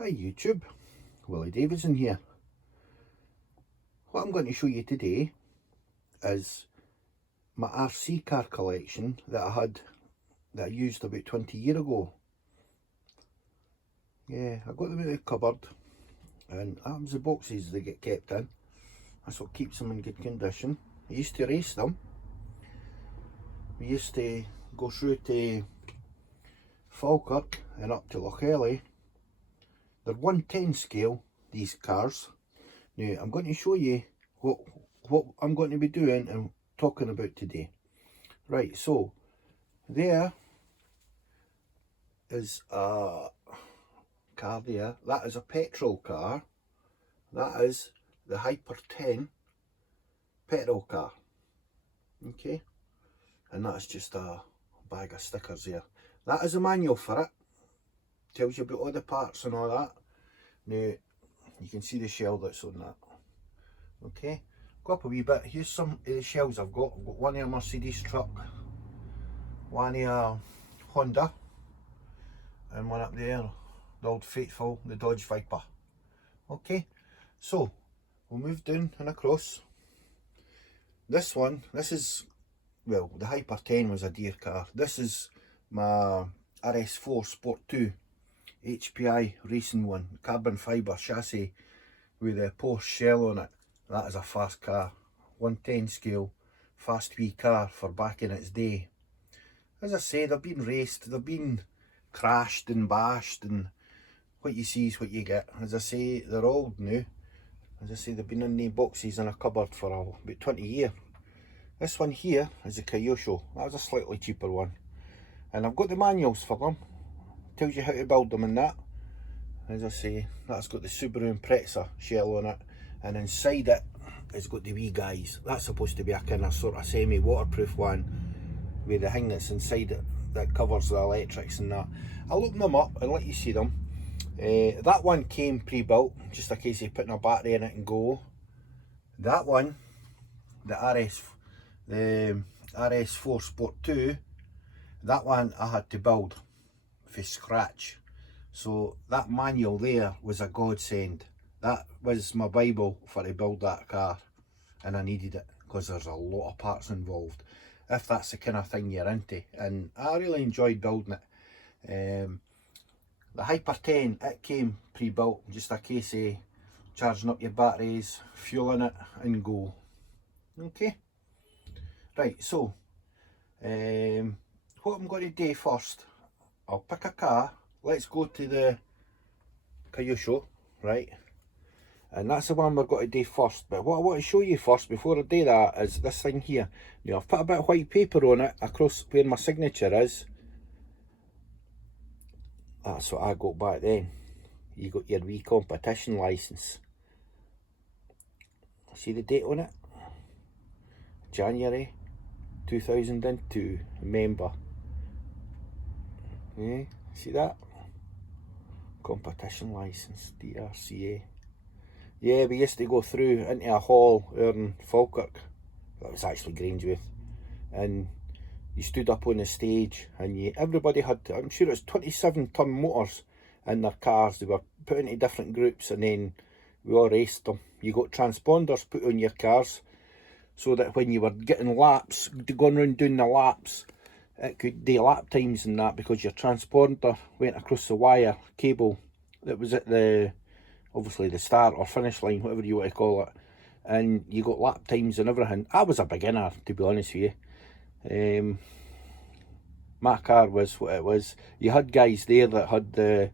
Hi YouTube, Willie Davidson here. What I'm going to show you today is my RC car collection that I used about 20 years ago. Yeah, I got them out of the cupboard and that was the boxes they get kept in. That's what keeps them in good condition. I used to race them. We used to go through to Falkirk and up to Lochalie. They're 110 scale, these cars. Now I'm going to show you what I'm going to be doing and talking about today. Right, so there is a car there. That is a petrol car. That is the Hyper 10 petrol car. Okay, and that's just a bag of stickers there. That is a manual for it. Tells you about all the parts and all that. Now you can see the shell that's on that. Okay, go up a wee bit. Here's some of the shells I've got. I've got one of a Mercedes truck, one of a Honda, and one up there, the old faithful, the Dodge Viper. Okay, so we'll move down and across. This one, well, the Hyper 10 was a dear car. This is my RS4 Sport 2 HPI racing one, carbon fibre chassis with a Porsche shell on it. That is a fast car, 110 scale, fast wee car for back in its day. As I say, they've been raced, they've been crashed and bashed, and what you see is what you get. As I say, they're old now. As I say, they've been in the boxes in a cupboard for about 20 years. This one here is a Kyosho. That was a slightly cheaper one. And I've got the manuals for them. Tells you how to build them and that. As I say, that's got the Subaru impreza shell on it. And inside it, it's got the wee guys. That's supposed to be a kind of sort of semi-waterproof one with the thing that's inside it that covers the electrics and that. I'll open them up and let you see them. That one came pre-built, just in case you're putting a battery in it and go. That one, the RS4 Sport 2, that one I had to build from scratch. So that manual there was a godsend. That was my Bible for to build that car, and I needed it because there's a lot of parts involved, if that's the kind of thing you're into, and I really enjoyed building it. The Hyper 10, it came pre-built, just a case of charging up your batteries, fueling it and go. Okay, right, so what I'm going to do first, I'll pick a car. Let's go to the Kyosho, right? And that's the one we're going to do first. But what I want to show you first, before I do that, is this thing here. Now, I've put a bit of white paper on it across where my signature is. That's what I got back then. You got your wee competition licence. See the date on it? January 2002. Remember. Yeah, see that? Competition licence, DRCA. Yeah, we used to go through into a hall in Falkirk. That was actually Grangeworth. And you stood up on the stage and everybody had, I'm sure it was 27-ton motors in their cars. They were put into different groups and then we all raced them. You got transponders put on your cars so that when you were getting laps, going round doing the laps, it could do lap times and that, because your transponder went across the wire cable that was at the, obviously the start or finish line, whatever you want to call it, and you got lap times and everything. I was a beginner, to be honest with you. My car was what it was. You had guys there that had the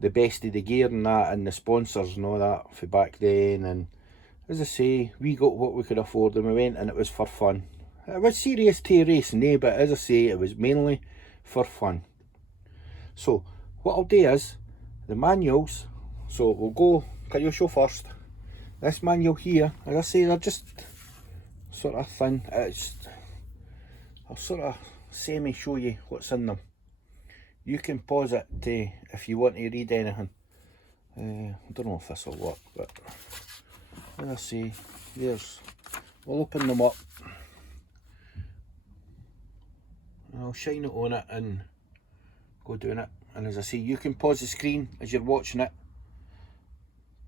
best of the gear and that, and the sponsors and all that for back then. And as I say, we got what we could afford and we went, and it was for fun. It was serious to racing, eh? But as I say, it was mainly for fun. So what I'll do is the manuals. So we'll go Kyosho first. This manual here, as I say, they're just sort of thin. I'll sort of semi show you what's in them. You can pause it to, if you want to read anything. I don't know if this will work, but as I say, we'll open them up. And I'll shine it on it and go doing it. And as I say, you can pause the screen as you're watching it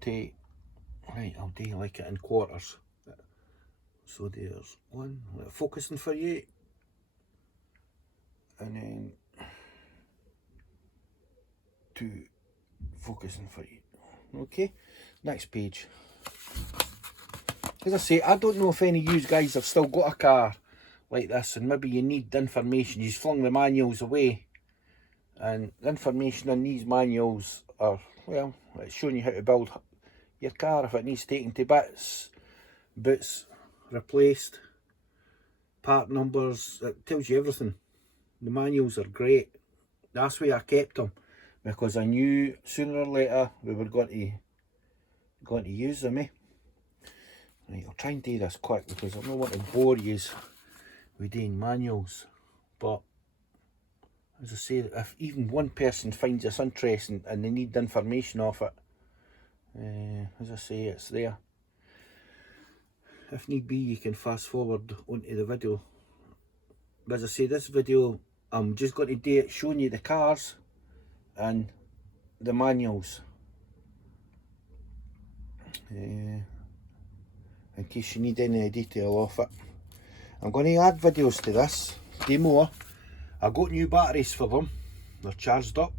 to, right, I'll do like it in quarters. So there's 1, focusing for you, and then 2, focusing for you. Okay, next page. As I say, I don't know if any of you guys have still got a car like this, and maybe you need information. You've flung the manuals away, and the information in these manuals are, well, it's showing you how to build your car if it needs taken to bits, boots replaced, part numbers. It tells you everything. The manuals are great. That's why I kept them, because I knew sooner or later we were going to use them. Right, I'll try and do this quick because I don't want to bore you with doing manuals. But as I say, if even one person finds this interesting and they need the information off it, as I say, it's there. If need be, you can fast forward onto the video. But as I say, this video, I'm just going to do it showing you the cars and the manuals. In case you need any detail off it. I'm going to add videos to this, do more. I got new batteries for them. They're charged up.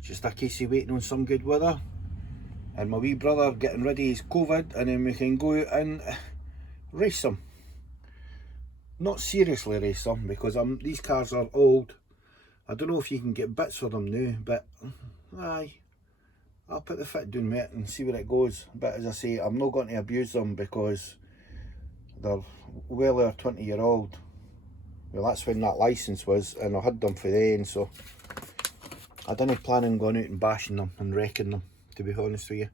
Just a case of waiting on some good weather. And my wee brother getting ready his COVID, and then we can go out and race them. Not seriously race them, because these cars are old. I don't know if you can get bits for them now, but aye, I'll put the fit down mate and see where it goes. But as I say, I'm not going to abuse them because they're well over 20-year-old. Well, that's when that licence was, and I had them for then, so I didn't plan on going out and bashing them and wrecking them, to be honest with you.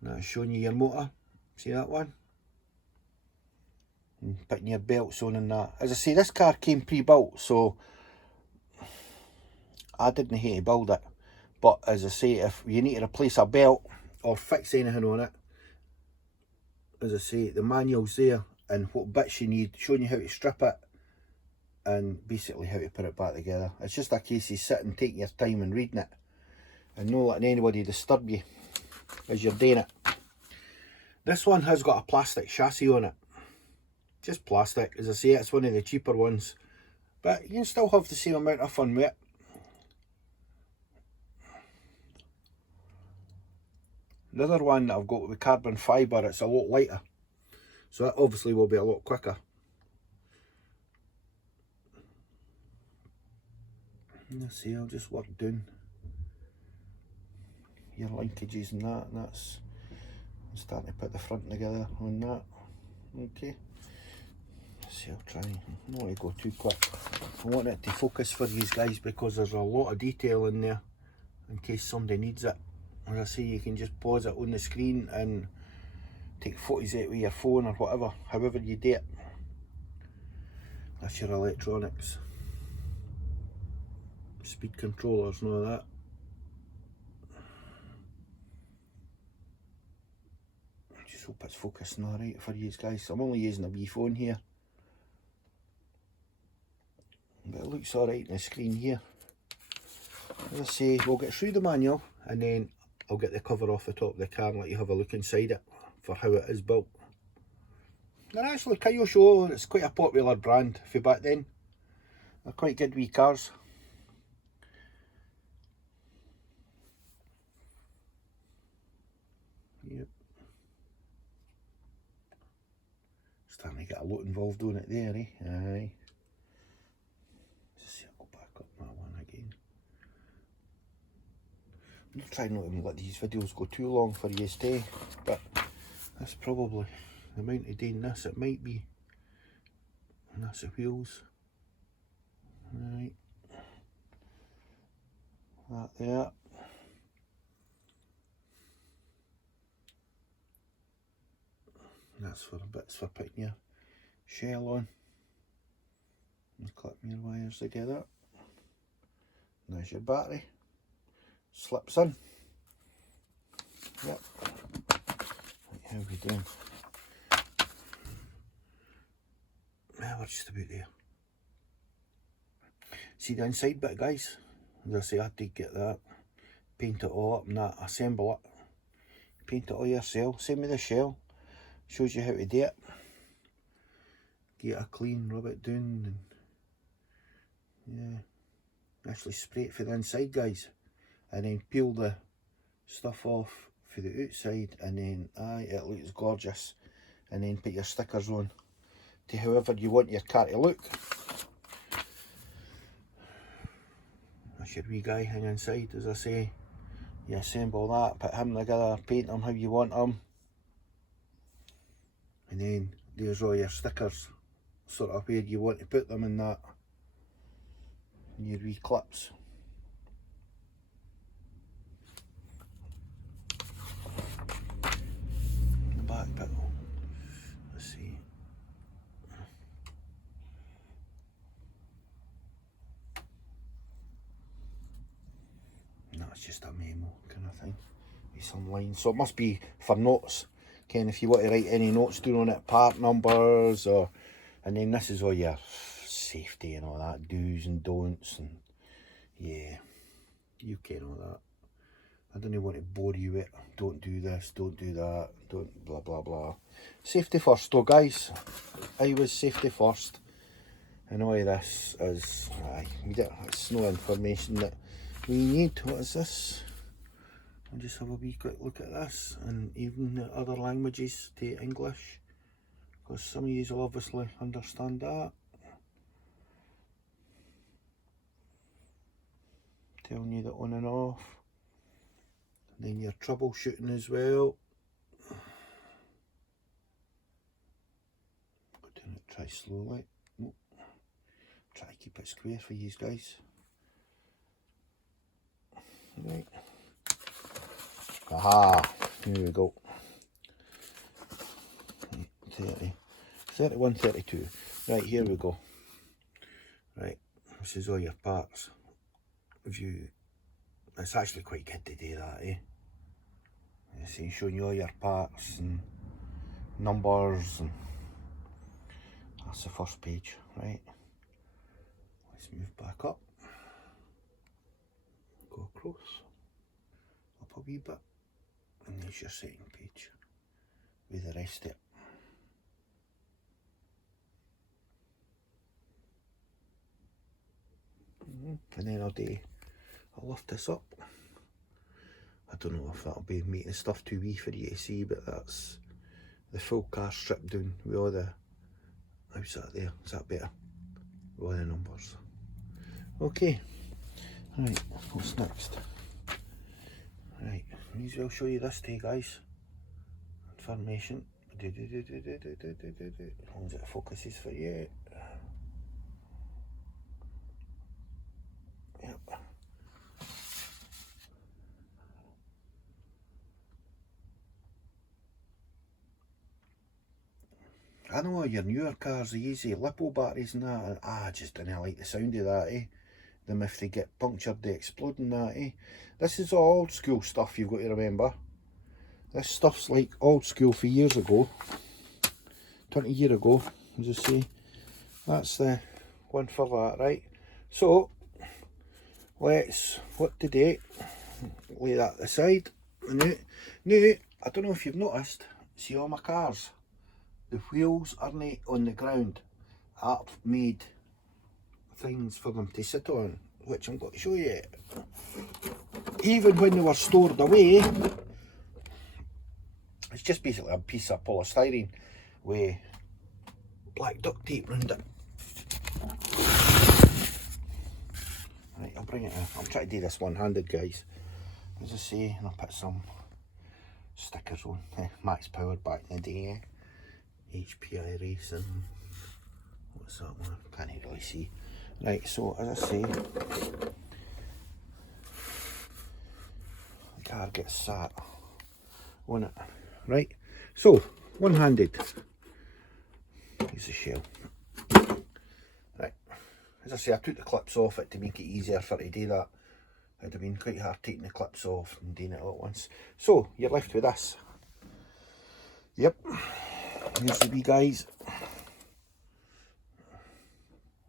Now, showing you your motor, see that one? And putting your belts on and that. As I say, this car came pre-built, so I didn't hate to build it. But as I say, if you need to replace a belt or fix anything on it, as I say, the manual's there and what bits you need, showing you how to strip it and basically how to put it back together. It's just a case of sitting, taking your time and reading it and not letting anybody disturb you as you're doing it. This one has got a plastic chassis on it. Just plastic. As I say, it's one of the cheaper ones. But you can still have the same amount of fun with it. The other one that I've got with carbon fibre, it's a lot lighter. So that obviously will be a lot quicker. Let's see, I'll just work down your linkages and that. And that's, I'm starting to put the front together on that. Okay. Let's see, I'll try. I don't want to go too quick. I want it to focus for these guys because there's a lot of detail in there in case somebody needs it. As I say, you can just pause it on the screen and take photos out with your phone or whatever, however you do it. That's your electronics. Speed controllers and all that. I just hope it's focusing alright for you guys. I'm only using a wee phone here. But it looks alright on the screen here. As I say, we'll get through the manual and then I'll get the cover off the top of the car and let you have a look inside it for how it is built. And actually, Kyosho, it's quite a popular brand for back then. They're quite good wee cars. Yep. Starting to get a lot involved on it there, eh? Aye. Let's see, I'll go back up that one again. I'm trying not to let these videos go too long for you to stay, but that's probably the amount of doing this it might be. And that's the wheels. Right. That there. That's for bits for putting your shell on and clipping your wires together. There's your battery. Slips in. Yep. Right, how are we doing? Yeah, we're just about there. See the inside bit, guys? As I say, I had to get that, paint it all up and that, assemble it. paint it all yourself. Same with the shell, shows you how to do it. Get it clean, rub it down, and yeah, actually spray it for the inside, guys, and then peel the stuff off for the outside, and then aye, it looks gorgeous. And then put your stickers on to however you want your car to look. That's your wee guy hanging inside, as I say. You assemble that, put him together, paint him how you want him, and then there's all your stickers, sort of where you want to put them in that, and your wee clips. The back bit, let's see. No, it's just a memo kind of thing with some lines, so it must be for notes. Ken, if you want to write any notes down on it, part numbers, or, and then this is all your safety and all that, do's and don'ts, and yeah, you ken all that. I don't want to bore you with, don't do this, don't do that, don't blah blah blah. Safety first though, guys. I was safety first, and all of this is, it's no information that we need. What is this? I'll just have a wee quick look at this, and even the other languages to English, because some of you will obviously understand that. Telling you the on and off. And then your troubleshooting as well. Go down it, try slowly. Try to keep it square for you guys. Right. Aha, here we go. 30, 31, 32. Right, here we go. Right, this is all your parts. View. It's actually quite good to do that, eh? You see, showing you all your parts and numbers, and that's the first page, right? Let's move back up. Go across. Up a wee bit. And there's your second page with the rest of it. And then I'll lift this up. I don't know if that'll be making the stuff too wee for you to see, but that's the full car stripped down with all the, how's that there? Is that better? With all the numbers. Okay, right, what's next? Right, may as well show you this to you guys. Information. As long as it focuses for you. Yep. I know all your newer cars, the easy lipo batteries and that, and I just didn't like the sound of that, eh? Them if they get punctured, they explode and that, eh? This is all old school stuff, you've got to remember. This stuff's like old school for years ago. 20 years ago, as I say. That's the one for that, right? So, let's, what to do? Lay that aside. Now, I don't know if you've noticed, see all my cars, the wheels aren't on the ground. I've made things for them to sit on, which I'm going to show you. Even when they were stored away, it's just basically a piece of polystyrene with black duct tape around it. Right, I'll bring it in. I'll try to do this one-handed, guys. As I say, and I'll put some stickers on. Max Power back in the day. HPI Racing. What's that one? Can't really see. Right, so as I say, the car gets sat on it. Right, so one-handed. Here's the shell. Right, as I say, I took the clips off it to make it easier for to do that. It'd have been quite hard taking the clips off and doing it all at once. So you're left with this. Yep, here's the wee guys.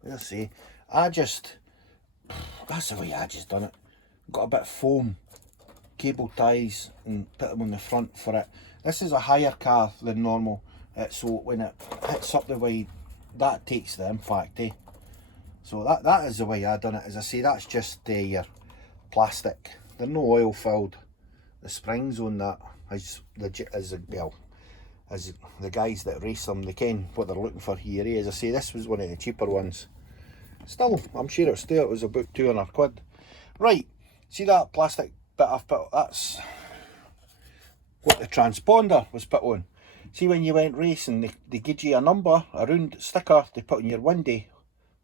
As I say, that's the way I just done it. Got a bit of foam cable ties and put them on the front for it. This is a higher car than normal, so when it hits up the way, that takes the impact, eh? So that is the way I done it. As I say, that's just your plastic. They're no oil filled. The springs on that is legit, well, as the guys that race them, they ken what they're looking for here, eh? As I say, this was one of the cheaper ones. Still, I'm sure it was about 200 quid. Right, see that plastic bit I've put, that's what the transponder was put on. See, when you went racing, they give you a number, a round sticker they put on your window,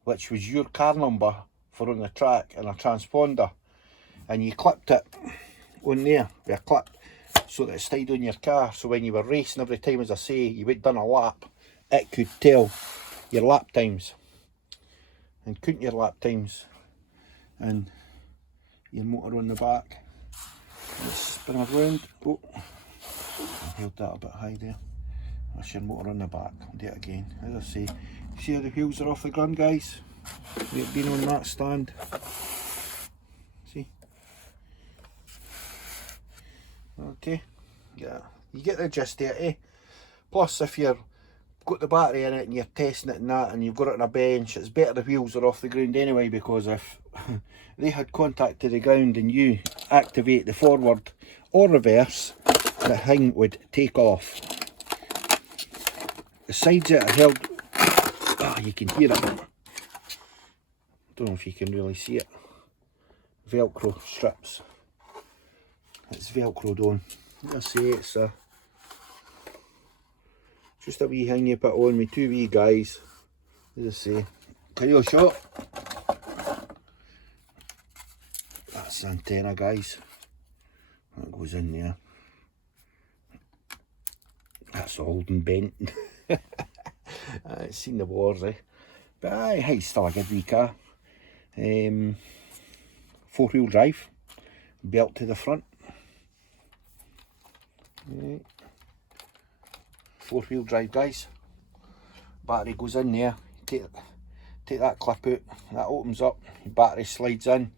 which was your car number for on the track, and a transponder, and you clipped it on there with a clip so that it stayed on your car, so when you were racing, every time, as I say, you had done a lap, it could tell your lap times and count your lap times and your motor on the back. Let's spin it round. Oh, I held that a bit high there. That's your motor on the back. I'll do it again. As I say, see how the wheels are off the ground, guys? They've been on that stand. See? Okay. Yeah. You get the gist of it, eh? Plus, if you've got the battery in it and you're testing it and that, and you've got it on a bench, it's better the wheels are off the ground anyway, because if they had contact to the ground and you activate the forward or reverse, the thing would take off. The sides that are held, you can hear it. Don't know if you can really see it. Velcro strips. It's velcroed on. I say it's just a wee thing you put on with two wee guys. As I say, kyosho. That's the antenna, guys. That goes in there. That's old and bent. It's seen the wars, eh? But aye, it's still a good wee car. 4-wheel drive, belt to the front. 4-wheel drive, guys. Battery goes in there. Take that clip out. That opens up. Your battery slides in,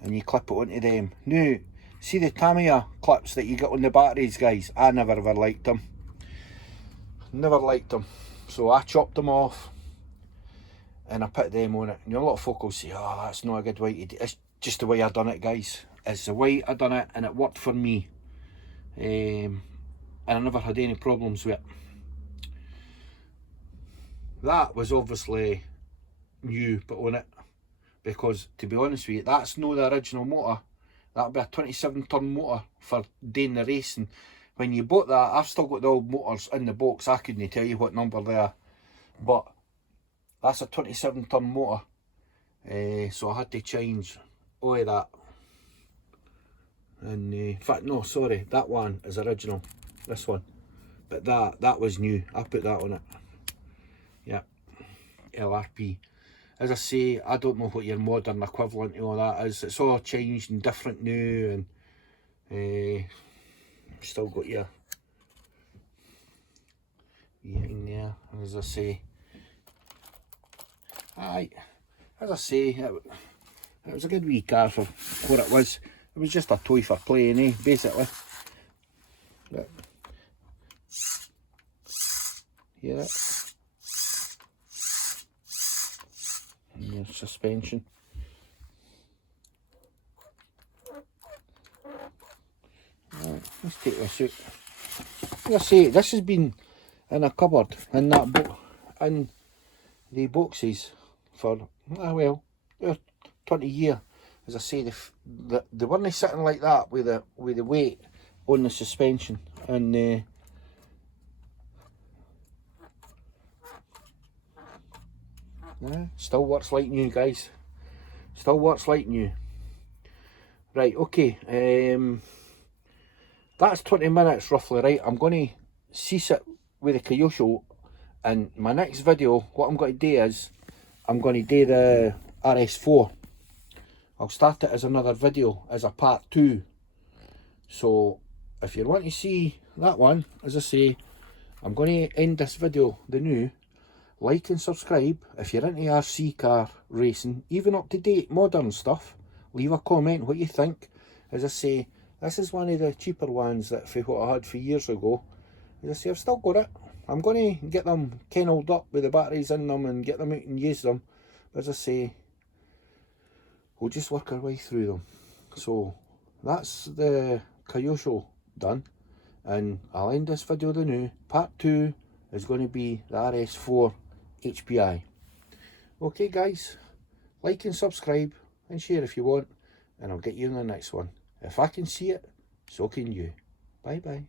and you clip it onto them. Now, see the Tamiya clips that you get on the batteries, guys? I never ever liked them. Never liked them. So I chopped them off and I put them on it. And a lot of folk will say, oh, that's not a good way to do it. It's just the way I done it, guys. It's the way I done it, and it worked for me. And I never had any problems with it. That was obviously new put on it, because to be honest with you, that's not the original motor. That'll be a 27-ton motor for doing the racing. When you bought that, I've still got the old motors in the box. I couldn't tell you what number they are, but that's a 27-ton motor. So I had to change all of that. And in fact, no, sorry, that one is original. This one, but that was new. I put that on it. Yeah, LRP. As I say, I don't know what your modern equivalent to all that is. It's all changed and different now, and still got your in there. As I say, aye, as I say, it was a good wee car for what it was. It was just a toy for playing, eh, basically. But, hear it? And your suspension. Right, let's take this out. As I say, this has been in a cupboard in that in the boxes for well, 20 years. As I say, they weren't sitting like that with the weight on the suspension, and still works like new, guys. Still works like new. Right, okay. That's 20 minutes roughly, right? I'm going to cease it with the kyosho, and my next video, what I'm going to do is, I'm going to do the RS4. I'll start it as another video, as a part 2. So, if you want to see that one, as I say, I'm going to end this video, the new. Like and subscribe if you're into RC car racing, even up to date modern stuff. Leave a comment what you think. As I say, This is one of the cheaper ones that for what I had for years ago. As I say, I've still got it. I'm going to get them kennelled up with the batteries in them and get them out and use them. But as I say, we'll just work our way through them. So that's the kyosho done, and I'll end this video the new. Part 2 is going to be the RS4 HPI. Okay guys, like and subscribe and share if you want, and I'll get you in the next one. If I can see it, so can you. Bye bye.